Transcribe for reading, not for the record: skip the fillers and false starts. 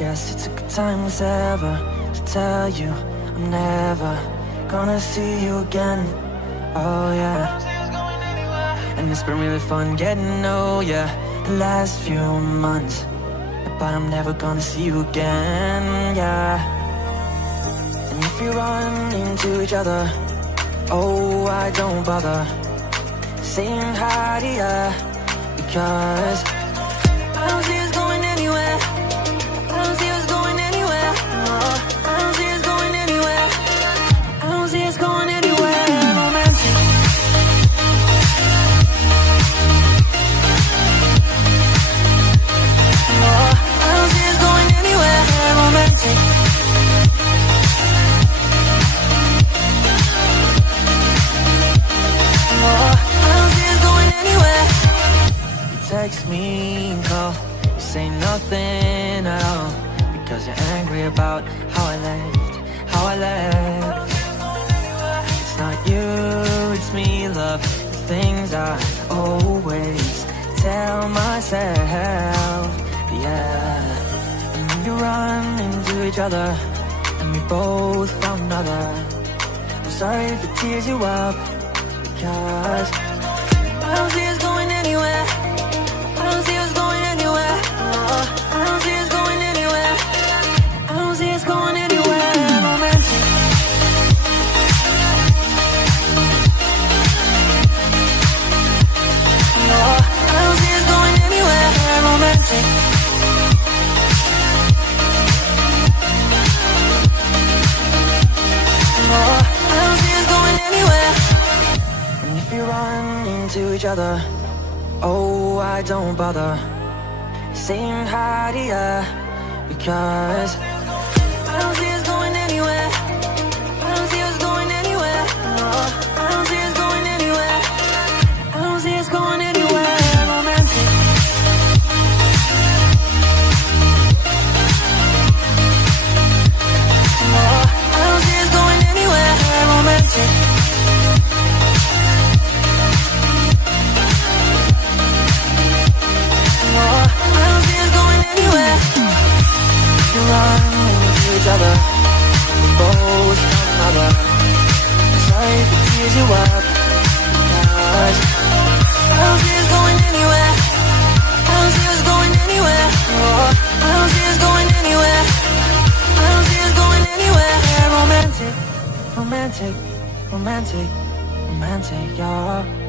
guess it's a good time as ever to tell you I'm never gonna see you again. Oh yeah. And it's been really fun getting to know ya the last few months, but I'm never gonna see you again, yeah. And if we run into each other, oh, I don't bother saying hi to ya, because I don't see us going anywhere. I don't see us going anywhere. No, I don't see us going anywhere. I don't see us going anywhere romantic. No, I don't see us going anywhere romantic. No, I don't see us going anywhere. You text me and call, you say nothing at all, because you're angry about how I left. It's not you, it's me, love. The things I always tell myself, yeah. And when you run into each other, and we both found another, I'm sorry if it tears you up, because I don't see us going anywhere. I don't see us going anywhere. No, I don't see us going anywhere. I don't see us going anywhere romantic. No, I don't see us going anywhere romantic. No, I don't see us going anywhere. And if you run into each other, oh, I don't bother saying hi to ya, because I don't see us going anywhere. I don't see us going anywhere. No, I don't see us going anywhere. I don't see us going anywhere romantic. No, I don't see us going anywhere romantic. No, I don't see us going anywhere. You run into each other, we both found another. I'm sorry if it tears you up, because I don't see us going anywhere. I don't see us going anywhere. No, I don't see us going anywhere. I don't see us going anywhere romantic, romantic, romantic, romantic, yeah.